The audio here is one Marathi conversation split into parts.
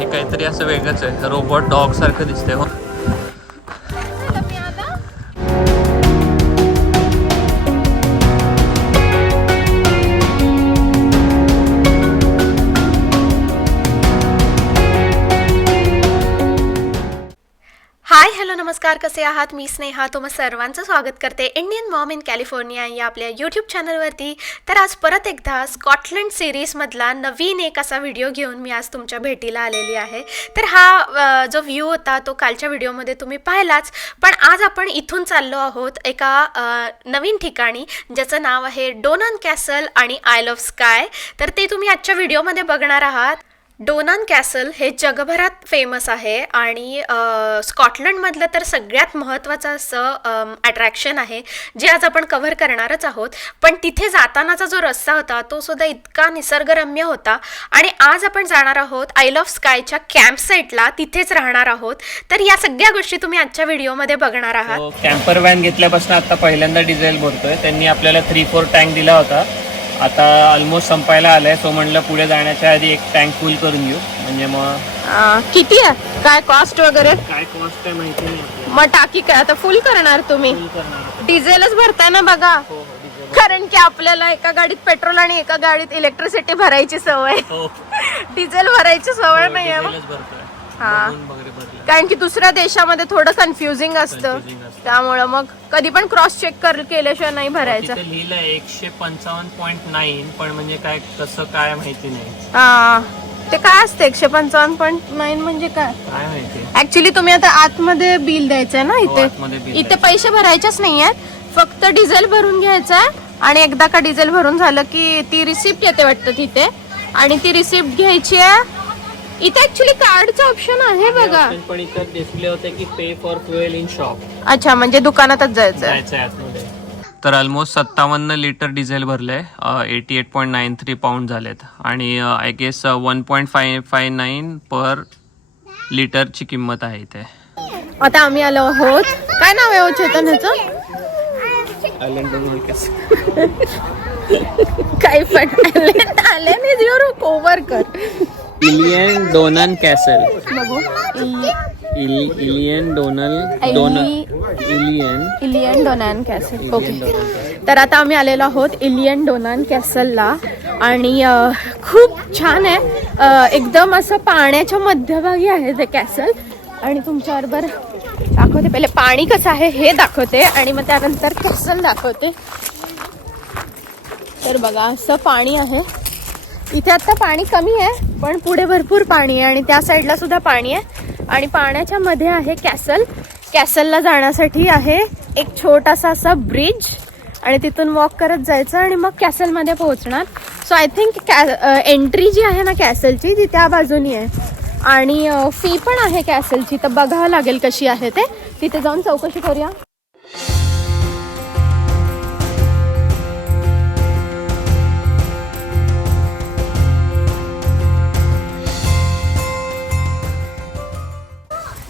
हे काहीतरी असं वेगळंच आहे. रोबोट डॉग सारखं दिसतंय हो. नमस्कार कसे आहात? मी स्नेहा. तुम्हा सर्वांचं स्वागत करते इंडियन मॉम इन कॅलिफोर्निया या आपल्या यूट्यूब चॅनलवरती तर आज परत एकदा स्कॉटलंड सिरीजमधला नवीन एक असा व्हिडिओ घेऊन मी आज तुमच्या भेटीला आलेली आहे. तर हा जो व्ह्यू होता तो कालच्या व्हिडिओमध्ये तुम्ही पाहिलाच. पण आज आपण इथून चाललो आहोत एका नवीन ठिकाणी ज्याचं नाव आहे डोनन कॅसल आणि आयल ऑफ स्काय तर ते तुम्ही आजच्या व्हिडिओमध्ये बघणार आहात. डोनान कॅसल हे जगभरात फेमस आहे आणि स्कॉटलंडमधलं तर सगळ्यात महत्त्वाचं असं अट्रॅक्शन आहे जे आज आपण कव्हर करणारच आहोत. पण तिथे जातानाचा जो रस्ता होता तो सुद्धा इतका निसर्गरम्य होता. आणि आज आपण जाणार आहोत आईल ऑफ स्कायच्या कॅम्प साईटला तिथेच राहणार आहोत. तर या सगळ्या गोष्टी तुम्ही आजच्या व्हिडिओमध्ये बघणार आहात. कॅम्पर व्हॅन घेतल्यापासून आता पहिल्यांदा डिझेल भरतोय. त्यांनी आपल्याला थ्री फोर टँक दिला होता. आता ऑलमोस्ट संपायला आलाय सो म्हणलं पुढे जाण्याच्या आधी एक टँक फुल करून घेऊ म्हणजे मग किती आहे काय कॉस्ट वगैरे काय कॉस्ट आहे माहिती नाही आपल्याला. मग टाकी काय आता फुल करणार तुम्ही Full करणार. डिझेलच भरताय ना बघा हो, हो, diesel. कारण की आपल्याला एका गाडीत पेट्रोल आणि एका गाडीत इलेक्ट्रिसिटी भरायची सवय हो. डिझेल भरायची सवय नाही आहे भरतोय हा. बघून वगैरे भरलं. कारण की दुसऱ्या देशामध्ये थोडं कन्फ्युजिंग असतं Confusing असतं. त्यामुळं मग कधी पण क्रॉस चेक कर केल्याशिवाय नाही भरायचं. तिथे लिहिलंय एकशे पंचावन्न पॉईंट नाईन पण म्हणजे काय कसं काय माहिती नाही. हा ते काय असतं एकशे पंचावन्न पॉईंट नाईन म्हणजे काय? काय माहिती? ऍक्च्युली तुम्ही आता आतमध्ये बिल द्यायचंय ना हो, इथे? आतमध्ये इथे पैसे भरायचेच नाहीयेत फक्त डिझेल भरून घ्यायचंय आणि एकदा का डिझेल भरून झालं की ती रिसिप्ट येते वाटतं तिथे. आणि ती रिसिप्ट घ्यायची आहे. इथे ऍक्च्युली कार्डचं ऑप्शन आहे बघा. पण इथं डिस्प्ले होते की pay for fuel in shop अच्छा म्हणजे दुकानातच जायचंय. जायचं आतमध्ये. तर ऑलमोस्ट सत्तावन्न litre diesel भरलंय. Eighty eight point nine three pound झालेत. आणि I guess one point five five nine per लिटरची किंमत आहे इथे. आता आम्ही आलो आहोत. काय नाव आहे हो चेतन ह्याचं? काही पण आले नाही युअर कोवर कर इलियन डोनन कॅसल. बघू. Eilean Donan Eilean. Eilean Donan castle. Okay. तर आता आम्ही आलेलो आहोत इलियन डोनान कॅसलला. आणि खूप छान आहे. एकदम असं पाण्याच्या मध्यभागी आहे ते कॅसल. आणि तुमच्याबरोबर दाखवते. पहिले पाणी कसं आहे हे दाखवते आणि मग त्यानंतर कॅसल दाखवते. तर बघा असं पाणी आहे. इथे आता पाणी कमी आहे पण पुढे भरपूर पाणी आहे आणि त्या साईडला सुद्धा पाणी आहे. आणि पाण्याच्या मध्ये आहे कॅसल. कॅसलला जाण्यासाठी आहे एक छोटासा असा ब्रिज आणि तिथून वॉक करत जायचं आणि मग कॅसलमध्ये पोहोचणार. सो आय थिंक कॅ एंट्री जी आहे ना कॅसलची ती त्या बाजूनी आहे. आणि फी पण आहे कॅसलची तर बघावं लागेल कशी आहे ते. तिथे जाऊन चौकशी करूया.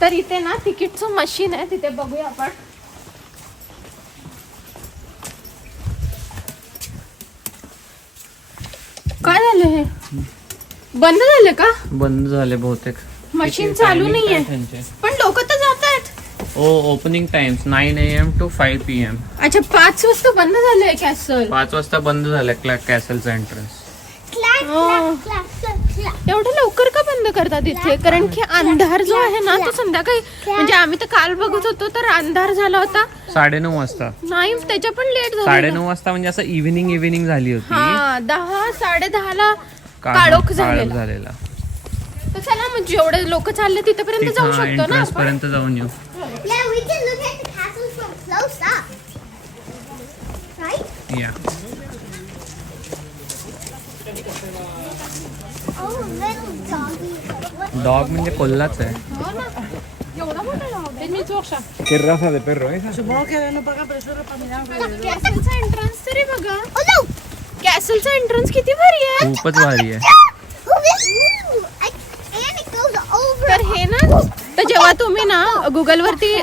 तर इथे ना तिकीटचं मशीन आहे तिथे बघूया आपण काय झालं हे बंद झालं का? बंद झाले बहुतेक. मशीन चालू नाहीये. पण लोक तर जात आहेत ओ opening times nine A M to five P M अच्छा पाच वाजता बंद झालंय कॅसल पाच वाजता बंद झालं क्लॅक कॅसलचं एंट्रन्स एवढं लवकर का बंद करतात इथे? कारण की अंधार जो आहे ना तो संध्याकाळी म्हणजे आम्ही तर काल बघत होतो तर अंधार झाला होता. साडेनऊ वाजता. नाही त्याच्या पण लेट झाला साडेनऊ वाजता म्हणजे असं इव्हिनिंग इव्हिनिंग झाली होती. हा दहा साडे दहा ला काळोख झालेला झालेला तर चला मग जेवढे लोक चालले तिथपर्यंत जाऊ शकतो ना पर्यंत जाऊन येऊ Yeah, we can look at the castle from close up. Right? या Oh, little doggy. What? Dog म्हणजे कोल्हाच आहे हो ना एवढा मोठा dog आहे. मीच वर्षा. ¿Qué raza de perro es esa? Entrance तरी बघा Oh no! कॅसलचा एंट्रन्स किती भारी आहे खूपच भारी आहे. तर हे ना तर जेव्हा तुम्ही ना गुगलवरती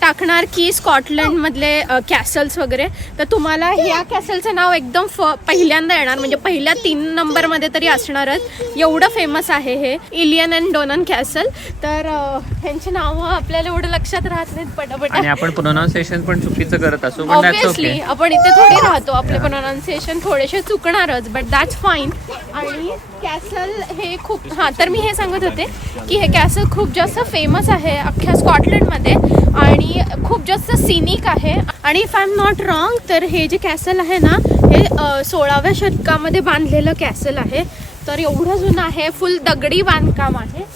टाकणार की स्कॉटलंडमधले कॅसल्स वगैरे तर तुम्हाला ह्या कॅसलचं नाव एकदम फ पहिल्यांदा येणार. म्हणजे पहिल्या तीन नंबरमध्ये तरी असणारच. एवढं फेमस आहे हे. इलियन अँड डोनन कॅसल तर ह्यांची नावं आपल्याला एवढं लक्षात राहत नाहीत पटापट. आणि आपण प्रोनाऊन्सिएशन पण चुकीचं करत असू ऑब्विसली आपण इथे थोडी राहतो. आपले प्रोनाऊन्सिएशन थोडेसे चुकणारच बट दॅट्स फाईन आणि कॅसल हे खूप हां तर मी हे सांगत होते की हे कॅसल खूप जास्त फेमस आहे अख्ख्या स्कॉटलंडमध्ये आणि खूप जास्त सिनिक आहे. आणि if I am not wrong तर हे जे कॅसल आहे ना हे सोळाव्या शतकामध्ये बांधलेलं कॅसल आहे. तर एवढं जुनं आहे फुल दगडी बांधकाम आहे.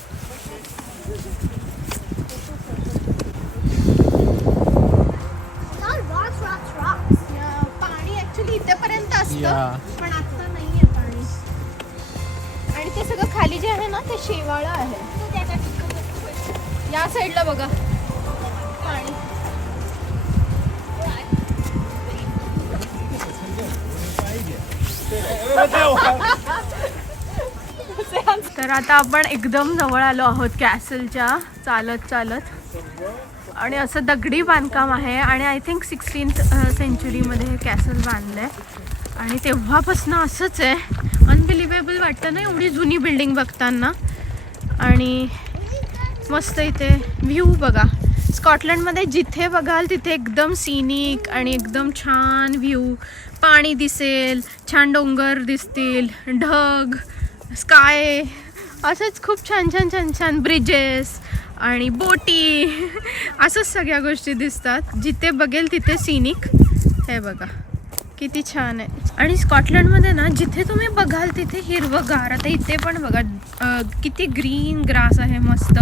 पाणी आता नाहीये पाणी. आणि ते सगळं खाली जे आहे ना ते शेवाळं आहे. या साईडला बघा. पाणी तर आता आपण एकदम जवळ आलो आहोत कॅसलच्या. चालत चालत. आणि असं दगडी बांधकाम आहे आणि आय थिंक सिक्स्टीन्थ सेंचुरीमध्ये हे कॅसल बांधलं आहे आणि तेव्हापासून असंच आहे. अनबिलिवेबल वाटतं ना एवढी जुनी बिल्डिंग बघताना. आणि मस्त इथे व्ह्यू बघा. स्कॉटलंडमध्ये जिथे बघाल तिथे एकदम सिनिक आणि एकदम छान व्ह्यू पाणी दिसेल छान डोंगर दिसतील ढग स्काय असंच खूप छान छान छान छान ब्रिजेस आणि बोटी. असंच सगळ्या गोष्टी दिसतात. जिथे बघेल तिथे सिनिक हे बघा. किती छान आहे. आणि स्कॉटलंडमध्ये ना जिथे तुम्ही बघाल तिथे हिरवंगार आता इथे पण बघा किती ग्रीन ग्रास आहे मस्त.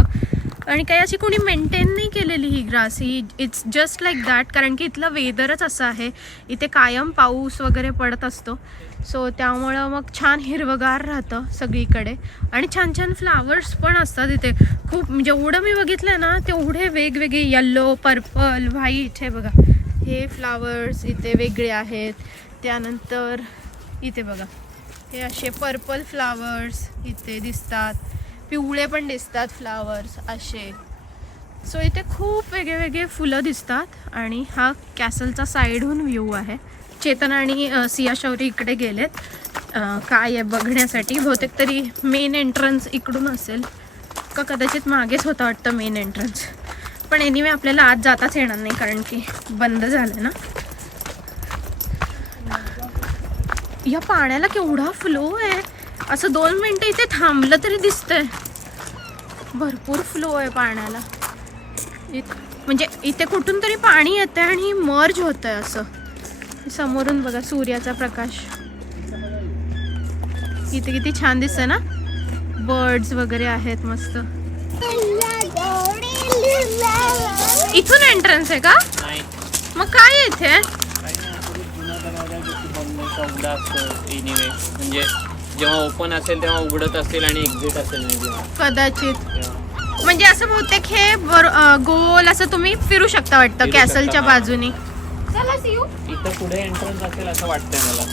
आणि काही अशी कोणी मेंटेन नाही केलेली ही ग्रास. ही इट्स जस्ट लाईक दॅट कारण की इथलं वेदरच असं आहे. इथे कायम पाऊस वगैरे पडत असतो. सो त्यामुळं मग छान हिरवगार राहतं सगळीकडे. आणि छान छान फ्लावर्स पण असतात इथे. खूप म्हणजे जेवढं मी बघितलं ना तेवढे वेगवेगळे येल्लो पर्पल व्हाईट हे बघा. हे फ्लावर्स इथे वेगळे आहेत. त्यानंतर इथे बघा. हे असे पर्पल फ्लावर्स इथे दिसतात. पिवळे पण दिसतात फ्लावर्स असे. सो इथे खूप वेगळे वेगळे फुलं दिसतात आणि हा कॅसलचा साईडहून व्ह्यू आहे. चेतन आणि सिया शौरी इकडे गेलेत. काय आहे बघण्यासाठी? बहुतेक तरी मेन एंट्रन्स इकडून असेल. का कदाचित मागेच होता वाटतं मेन एंट्रन्स पण एनिवे आपल्याला आज जाताच येणार नाही कारण की बंद झालं ना. या पाण्याला केवढा फ्लो आहे. असं दोन मिनटं इथे थांबलं तरी दिसतंय. भरपूर फ्लो आहे पाण्याला. म्हणजे इथे कुठून तरी पाणी येतंय आणि मर्ज होत आहे असं. समोरून बघा सूर्याचा प्रकाश. इथे किती छान दिसतं ना? बर्ड्स वगैरे आहेत मस्त. इथून एंट्रन्स आहे का? नाही मग काय इथे? म्हणजे जेव्हा ओपन असेल तेव्हा उघडत असेल आणि एक्झिट असेल कदाचित. म्हणजे असं बहुतेक हे गोल असं तुम्ही फिरू शकता वाटतं कॅसलच्या. बाजूनी. चला सियू इथं पुढे एंट्रन्स असेल असं वाटतंय मला.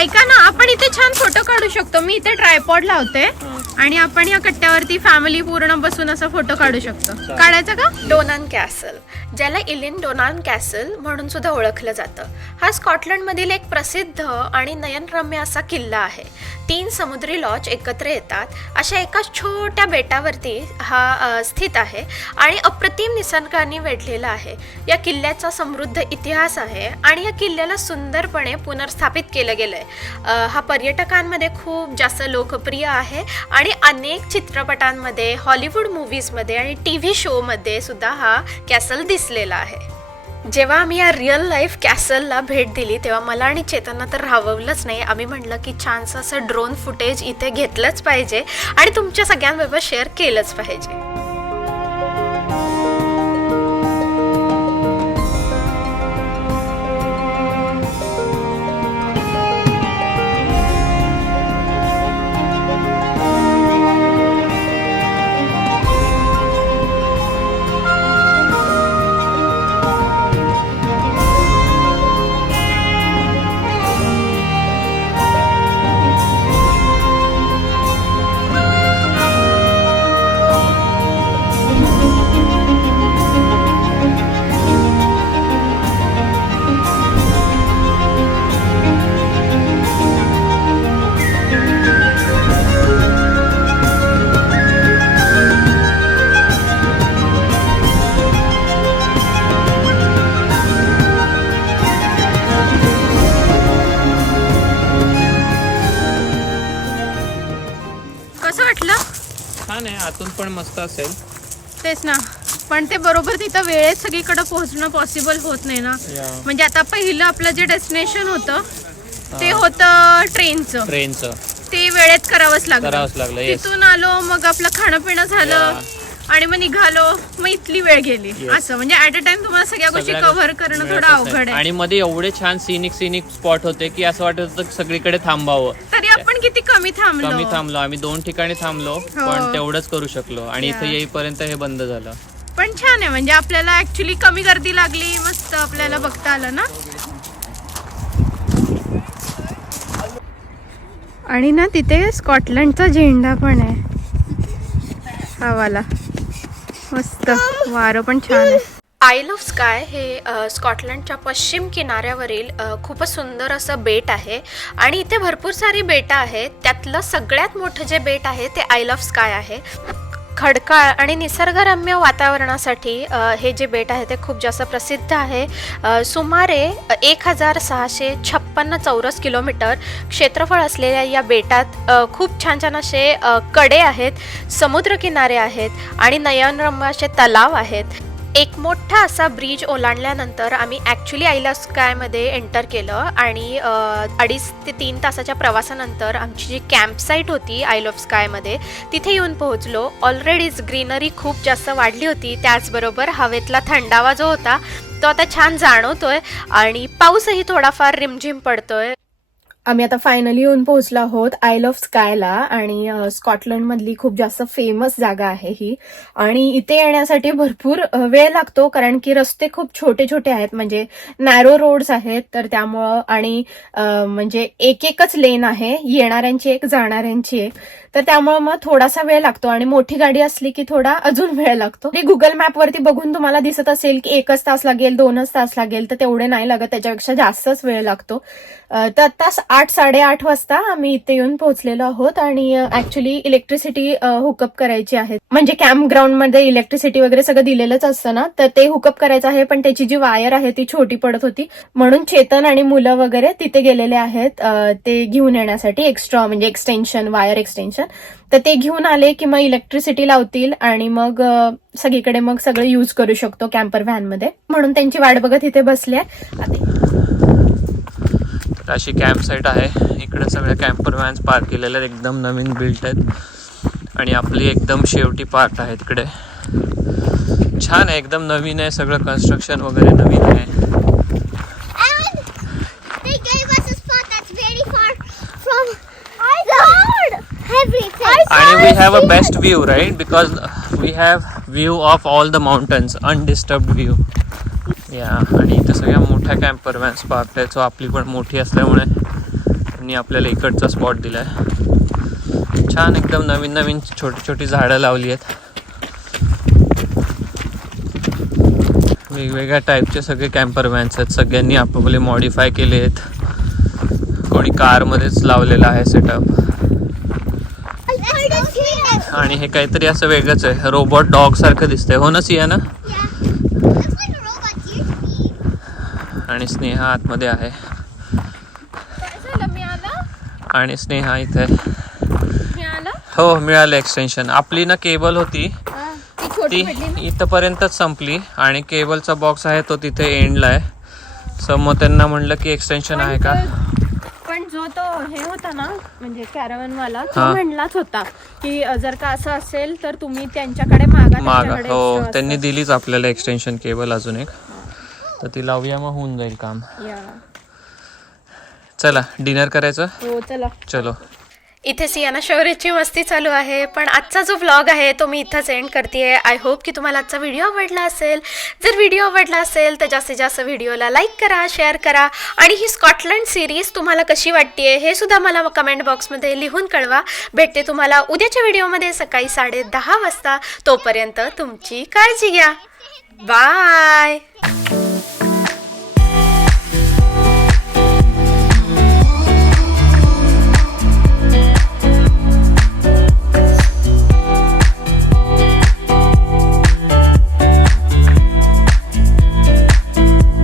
ऐका ना आपण इथे छान फोटो काढू शकतो. मी इथे ट्रायपॉड लावते. हां. आणि आपण या कट्ट्यावरती फॅमिली पूर्ण बसून असा फोटो काढू शकतो. काढायचा का? डोनान कॅसल ज्याला इलिन डोनान कॅसल म्हणून सुद्धा ओळखलं जातं. हा स्कॉटलंडमधील एक प्रसिद्ध आणि नयनरम्य असा किल्ला आहे. तीन समुद्री लॉज एकत्र येतात. अशा एका छोट्या बेटावरती हा स्थित आहे आणि अप्रतिम निसर्गाने वेढलेला आहे. या किल्ल्याचा समृद्ध इतिहास आहे आणि या किल्ल्याला सुंदरपणे पुनर्स्थापित केलं गेलं आहे हा पर्यटकांमध्ये खूप जास्त लोकप्रिय आहे आणि आणि अनेक चित्रपटांमध्ये हॉलिवूड मूव्हीजमध्ये आणि टी व्ही शोमध्ये सुद्धा हा कॅसल दिसलेला आहे. जेव्हा आम्ही या रिअल लाईफ कॅसलला भेट दिली तेव्हा मला आणि चेतना तर राहवलंच नाही. आम्ही म्हटलं की छानसं असं ड्रोन फुटेज इथे घेतलंच पाहिजे आणि तुमच्या सगळ्यांबरोबर शेअर केलंच पाहिजे. आतून पण मस्त असेल. तेच ना. पण ते बरोबर तिथं वेळेत सगळीकडे पोहोचणं पॉसिबल होत नाही ना. म्हणजे आता पहिलं आपलं जे डेस्टिनेशन होतं ते होतं ट्रेनचं ट्रेनचं ते वेळेत करावंच लागलं. करावंच लागलं येस तिथून आलो मग आपलं खाणं पिणं झालं आणि मग निघालो मग इथली वेळ गेली. Yes. असं. म्हणजे ऍट अ टाइम तुम्हाला सगळ्या गोष्टी सगळ्या कव्हर गोष्टी करणं मिळतच थोडं नाही. अवघड आहे. आणि मध्ये एवढे छान सिनिक सिनिक स्पॉट होते की असं वाटत होतं की सगळीकडे थांबावं. आपण किती कमी थांबलो. कमी थांबलो. आम्ही दोन ठिकाणी थांबलो हो. पण तेवढंच करू शकलो. आणि इथे. येईपर्यंत हे बंद झालं. पण छान आहे. म्हणजे आपल्याला ऍक्च्युली कमी गर्दी लागली मस्त आपल्याला बघता आलं ना? आणि ना तिथे स्कॉटलंडचा झेंडा पण आहे. हा वाला मस्त. वारं पण छान आहे. आयल ऑफ स्काय हे स्कॉटलंडच्या पश्चिम किनाऱ्यावरील खूपच सुंदर असं बेट आहे. आणि इथे भरपूर सारी बेटं आहेत. त्यातलं सगळ्यात मोठं जे बेट आहे ते आयल ऑफ स्काय आहे. खडकाळ आणि निसर्गरम्य वातावरणासाठी हे जे बेट आहे ते खूप जास्त प्रसिद्ध आहे. सुमारे एक हजार सहाशे छप्पन्न चौरस किलोमीटर क्षेत्रफळ असलेल्या या बेटात खूप छान छान असे कडे आहेत समुद्रकिनारे आहेत आणि नयनरम्य असे तलाव आहेत. एक मोठा असा ब्रिज ओलांडल्यानंतर आम्ही ॲक्च्युली आयला स्कायमध्ये एंटर केलं आणि अडीच ते तीन तासाच्या प्रवासानंतर आमची जी कॅम्प साईट होती आयल ऑफ स्कायमध्ये तिथे येऊन पोहोचलो. ऑलरेडीच ग्रीनरी खूप जास्त वाढली होती. त्याचबरोबर हवेतला थंडावा जो होता तो आता छान जाणवतोय आणि पाऊसही थोडाफार रिमझिम पडतोय. आम्ही आता फायनली येऊन पोहोचलो आहोत आय लव्ह स्कायला आणि स्कॉटलंड स्कॉटलंडमधली खूप जास्त फेमस जागा आहे ही. आणि इथे येण्यासाठी भरपूर वेळ लागतो कारण की रस्ते खूप छोटे छोटे आहेत. म्हणजे नॅरो रोड्स आहेत तर त्यामुळं आणि म्हणजे एक एकच लेन आहे. येणाऱ्यांची एक जाणाऱ्यांची एक. तर त्यामुळे मग थोडासा वेळ लागतो आणि मोठी गाडी असली की थोडा अजून वेळ लागतो. ते गुगल मॅपवरती बघून तुम्हाला दिसत असेल की एकच तास लागेल दोनच तास लागेल तर तेवढे नाही लागत त्याच्यापेक्षा जास्तच वेळ लागतो. तर आता आठ साडेआठ वाजता आम्ही इथे येऊन पोहोचलेलो आहोत आणि ऍक्च्युली इलेक्ट्रिसिटी हुकअप करायची आहे. म्हणजे कॅम्प ग्राउंडमध्ये इलेक्ट्रिसिटी वगैरे सगळं दिलेलंच असतं ना तर ते हुकअप करायचं आहे पण त्याची जी वायर आहे ती छोटी पडत होती. म्हणून चेतन आणि मुलं वगैरे तिथे गेलेले आहेत ते घेऊन येण्यासाठी एक्स्ट्रा म्हणजे एक्सटेन्शन वायर एक्सटेन्शन तर ते घेऊन आले की मग इलेक्ट्रिसिटी लावतील आणि मग सगळीकडे मग सगळं युज करू शकतो कॅम्पर व्हॅनमध्ये म्हणून त्यांची वाट बघत इथे बसली आहे. तर अशी कॅम्प साईट आहे. इकडे सगळ्या कॅम्पर व्हॅन्स पार्क केलेल्या आहेत. एकदम नवीन बिल्ट आहेत. आणि आपली एकदम शेवटी पार्क आहे तिकडे. छान आहे. एकदम नवीन आहे. सगळं कन्स्ट्रक्शन वगैरे नवीन आहे. आणि we have a best view right because we have view of all the mountains undisturbed view या आणि इथं सगळ्या मोठ्या कॅम्पर व्हॅन्स पार्क आहेत. सो आपली पण मोठी असल्यामुळे त्यांनी आपल्याला इकडचा स्पॉट दिला आहे छान एकदम नवीन नवीन छोटी छोटी झाडं लावली आहेत. वेगवेगळ्या टाईपचे सगळे कॅम्पर व्हॅन्स आहेत. सगळ्यांनी आपापले मॉडीफाय केले आहेत कोणी कारमध्येच लावलेलं आहे सेटअप आणि हे काहीतरी असं वेगळंच आहे. रोबोट डॉग सारखं दिसतंय. हो ना सिया ना? आणि स्नेहा आतमध्ये आहे. आणि स्नेहा इथे हो मिळालं एक्सटेन्शन आपली ना केबल होती. ती इथंपर्यंतच संपली. आणि केबलचा बॉक्स आहे तो तिथे एंडला आहे. सो मग त्यांना म्हणलं की एक्सटेन्शन आहे का? पण जो तो हे होता ना म्हणजे कॅरवन वाला तो हा. म्हणलाच होता की अ, जर का असं असेल तर तुम्ही त्यांच्याकडे मागा माग त्यांच्याकडे हो extra त्यांनी. दिलीच आपल्याला एक्सटेन्शन केबल अजून एक तर ती लावूया मग होऊन जाईल काम या. चला डिनर करायचं हो चला चलो इथे सियाना शौर्यची मस्ती चालू आहे. पण आजचा जो व्लॉग आहे तो मी इथंच एंड करते आय होप की तुम्हाला आजचा व्हिडिओ आवडला असेल. जर व्हिडिओ आवडला असेल तर जास्तीत जास्त व्हिडिओला लाईक करा शेअर करा. आणि ही स्कॉटलंड सिरीज तुम्हाला कशी वाटते हे सुद्धा मला कमेंट बॉक्समध्ये लिहून कळवा. भेटते तुम्हाला उद्याच्या व्हिडिओमध्ये सकाळी साडे दहा वाजता. तोपर्यंत तुमची काळजी घ्या. बाय